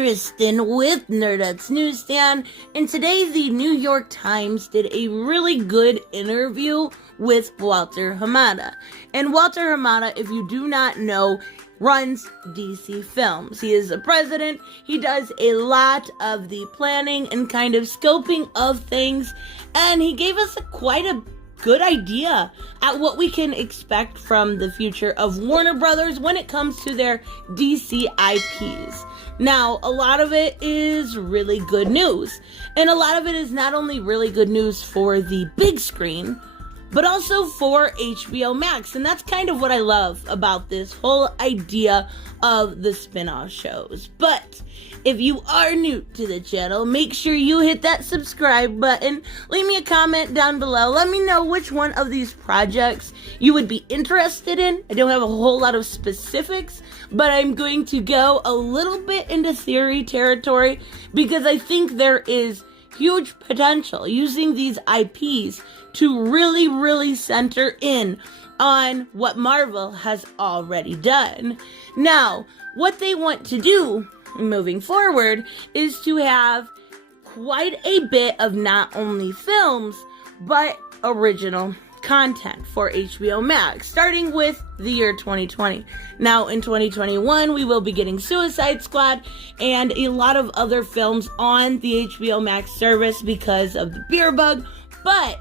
Tristan with Nerdette's NewsStand, and today the New York Times did a really good interview with Walter Hamada. And Walter Hamada, if you do not know, runs DC Films. He is the president. He does a lot of the planning and kind of scoping of things, and he gave us quite a good idea at what we can expect from the future of Warner Brothers when it comes to their DC IPs. Now, a lot of it is really good news, and a lot of it is not only really good news for the big screen, but also for HBO Max, and that's kind of what I love about this whole idea of the spin-off shows. But if you are new to the channel, make sure you hit that subscribe button, leave me a comment down below, let me know which one of these projects you would be interested in. I don't have a whole lot of specifics, but I'm going to go a little bit into theory territory because I think there is huge potential using these IPs to really center in on what Marvel has already done. Now, what they want to do moving forward is to have quite a bit of not only films, but original content for HBO Max, starting with the year 2020. Now, in 2021, we will be getting Suicide Squad and a lot of other films on the HBO Max service because of the beer bug, but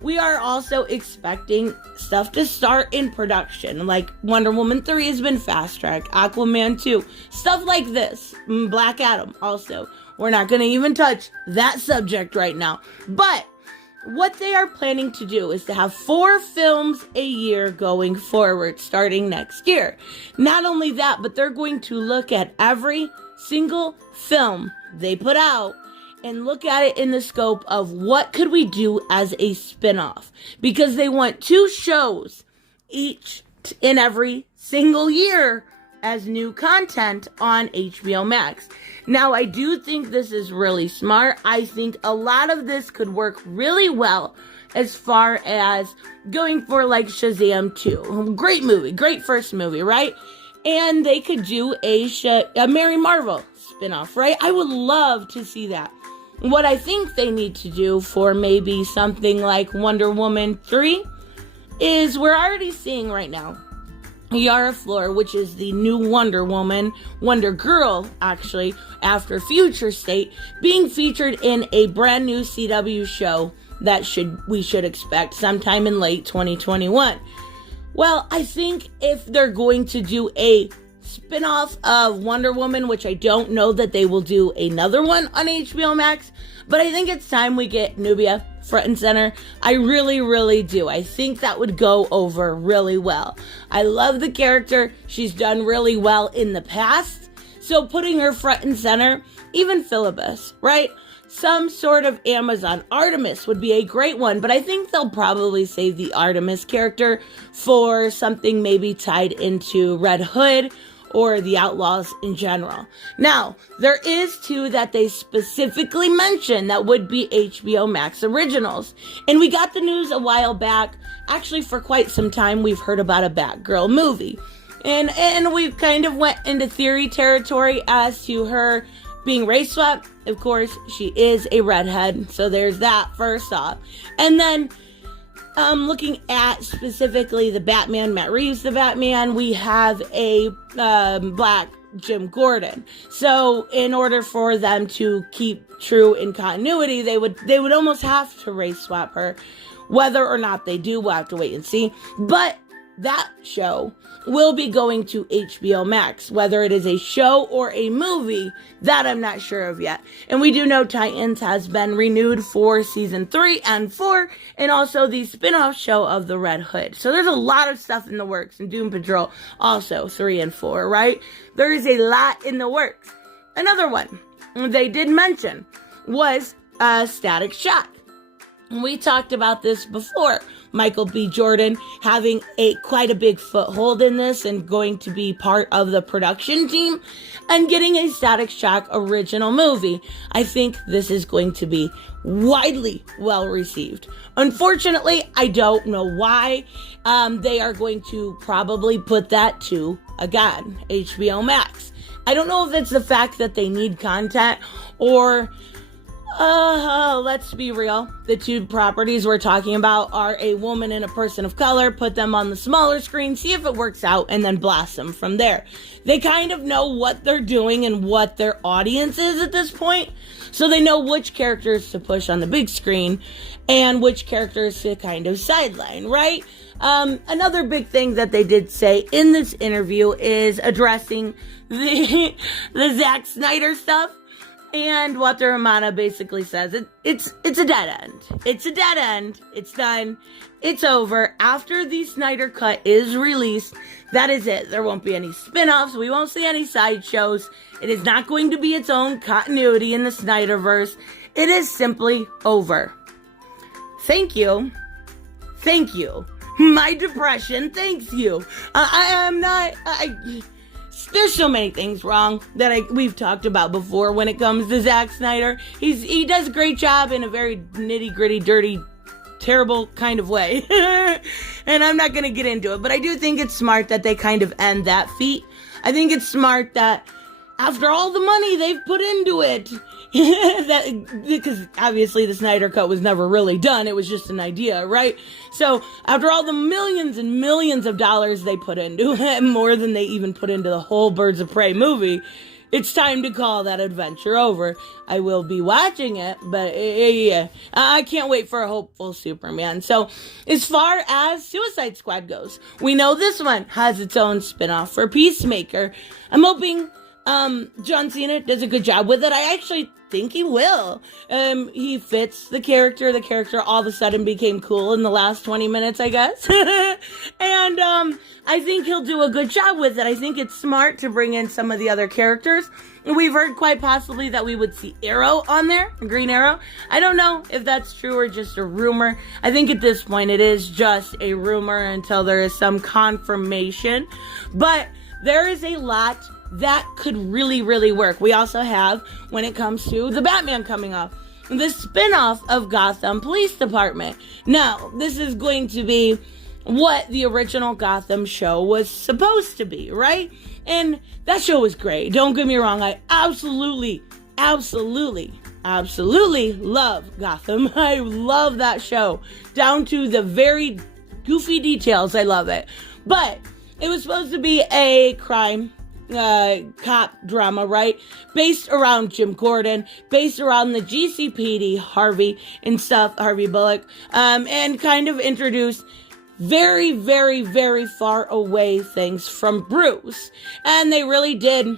we are also expecting stuff to start in production, like Wonder Woman 3 has been fast-tracked, Aquaman 2, stuff like this, Black Adam also. We're not going to even touch that subject right now, but what they are planning to do is to have 4 films a year going forward, starting next year. Not only that, but they're going to look at every single film they put out and look at it in the scope of what could we do as a spin-off. Because they want 2 shows each in every single year as new content on HBO Max. Now, I do think this is really smart. I think a lot of this could work really well as far as going for like Shazam 2. Great movie, great first movie, right? And they could do a Mary Marvel spinoff, right? I would love to see that. What I think they need to do for maybe something like Wonder Woman 3 is we're already seeing right now Yara Flor, which is the new Wonder Woman, Wonder Girl, actually, after Future State, being featured in a brand new CW show that we should expect sometime in late 2021. Well, I think if they're going to do a spin-off of Wonder Woman, which I don't know that they will do another one on HBO Max, but I think it's time we get Nubia front and center. I really do. I think that would go over really well. I love the character. She's done really well in the past. So putting her front and center, even Philibus, right? Some sort of Amazon. Artemis would be a great one, but I think they'll probably save the Artemis character for something maybe tied into Red Hood or the Outlaws in general. Now, there is 2 that they specifically mentioned that would be HBO Max Originals. And we got the news a while back. Actually, for quite some time, we've heard about a Batgirl movie. And we've kind of went into theory territory as to her being race swapped. Of course, she is a redhead, so there's that first off. And then looking at specifically the Batman, Matt Reeves, the Batman, we have a black Jim Gordon. So in order for them to keep true in continuity, they would almost have to race swap her. Whether or not they do, we'll have to wait and see. But that show will be going to HBO Max. Whether it is a show or a movie, that I'm not sure of yet. And we do know Titans has been renewed for season 3 and 4, and also the spin-off show of the Red Hood. So there's a lot of stuff in the works, and Doom Patrol also 3 and 4, right? There is a lot in the works. Another one they did mention was Static Shock. We talked about this before. Michael B. Jordan having quite a big foothold in this and going to be part of the production team and getting a Static Shock original movie. I think this is going to be widely well received. Unfortunately, I don't know why. They are going to probably put that to, again, HBO Max. I don't know if it's the fact that they need content or, let's be real. The two properties we're talking about are a woman and a person of color. Put them on the smaller screen, see if it works out, and then blast them from there. They kind of know what they're doing and what their audience is at this point. So they know which characters to push on the big screen and which characters to kind of sideline, right? Another big thing that they did say in this interview is addressing the Zack Snyder stuff. And Walter Hamada basically says it's a dead end. It's a dead end. It's done. It's over. After the Snyder Cut is released, that is it. There won't be any spin-offs. We won't see any sideshows. It is not going to be its own continuity in the Snyderverse. It is simply over. Thank you. Thank you. My depression thanks you. There's so many things wrong that we've talked about before when it comes to Zack Snyder. He does a great job in a very nitty-gritty, dirty, terrible kind of way. And I'm not going to get into it, but I do think it's smart that they kind of end that feat. I think it's smart that after all the money they've put into it, because obviously the Snyder Cut was never really done, it was just an idea, right? So after all the millions and millions of dollars they put into it, more than they even put into the whole Birds of Prey movie, it's time to call that adventure over. I will be watching it, but yeah, I can't wait for a hopeful Superman. So as far as Suicide Squad goes, we know this one has its own spinoff for Peacemaker. I'm hoping John Cena does a good job with it. I actually think he will. He fits the character. The character all of a sudden became cool in the last 20 minutes, I guess. And I think he'll do a good job with it. I think it's smart to bring in some of the other characters. We've heard quite possibly that we would see Arrow on there, Green Arrow. I don't know if that's true or just a rumor. I think at this point it is just a rumor until there is some confirmation. But there is a lot that could really, really work. We also have, when it comes to the Batman coming up, the spin-off of Gotham Police Department. Now, this is going to be what the original Gotham show was supposed to be, right? And that show was great. Don't get me wrong. I absolutely love Gotham. I love that show. Down to the very goofy details. I love it. But it was supposed to be a crime cop drama, right? Based around Jim Gordon, based around the GCPD, Harvey and stuff, Harvey Bullock, and kind of introduced very, very, very far away things from Bruce. And they really did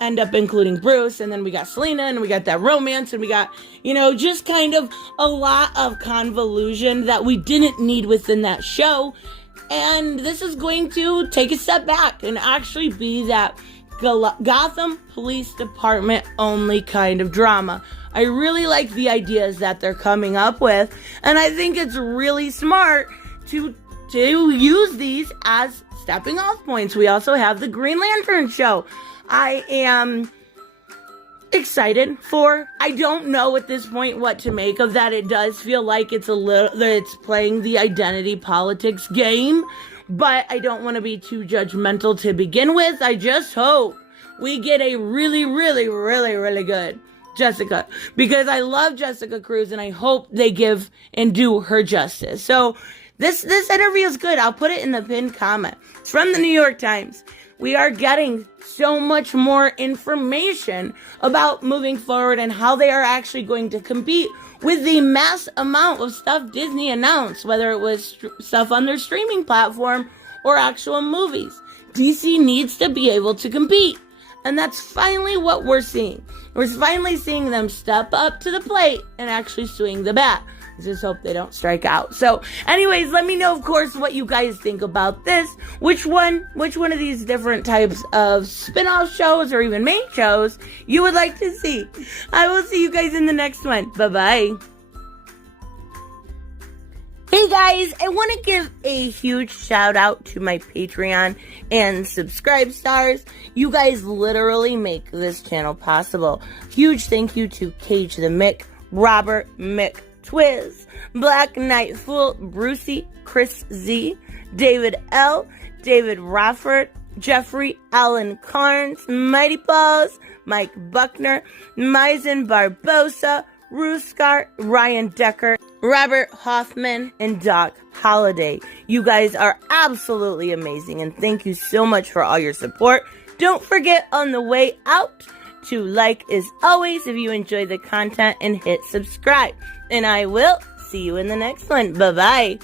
end up including Bruce, and then we got Selena, and we got that romance, and we got, just kind of a lot of convolution that we didn't need within that show. And this is going to take a step back and actually be that Gotham Police Department only kind of drama. I really like the ideas that they're coming up with, and I think it's really smart to use these as stepping off points. We also have the Green Lantern show. I am excited for. I don't know at this point what to make of that. It does feel like it's playing the identity politics game, but I don't want to be too judgmental to begin with. I just hope we get a really, really, really, really good Jessica, because I love Jessica Cruz, and I hope they give and do her justice. So this interview is good. I'll put it in the pinned comment. It's from the New York Times. We are getting so much more information about moving forward and how they are actually going to compete with the mass amount of stuff Disney announced, whether it was stuff on their streaming platform or actual movies. DC needs to be able to compete. And that's finally what we're seeing. We're finally seeing them step up to the plate and actually swing the bat. I just hope they don't strike out. So, anyways, let me know, of course, what you guys think about this. Which one of these different types of spin-off shows or even main shows you would like to see. I will see you guys in the next one. Bye-bye. Hey guys, I want to give a huge shout out to my Patreon and subscribe stars. You guys literally make this channel possible. Huge thank you to Cage the Mick, Robert Mick Twiz, Black Knight Fool, Brucey, Chris Z, David L, David Rafford, Jeffrey Allen Carnes, Mighty Balls, Mike Buckner, Maizen Barbosa, Ruskar, Ryan Decker, Robert Hoffman, and Doc Holliday. You guys are absolutely amazing, and thank you so much for all your support. Don't forget on the way out to like as always if you enjoy the content and hit subscribe. And I will see you in the next one. Bye-bye.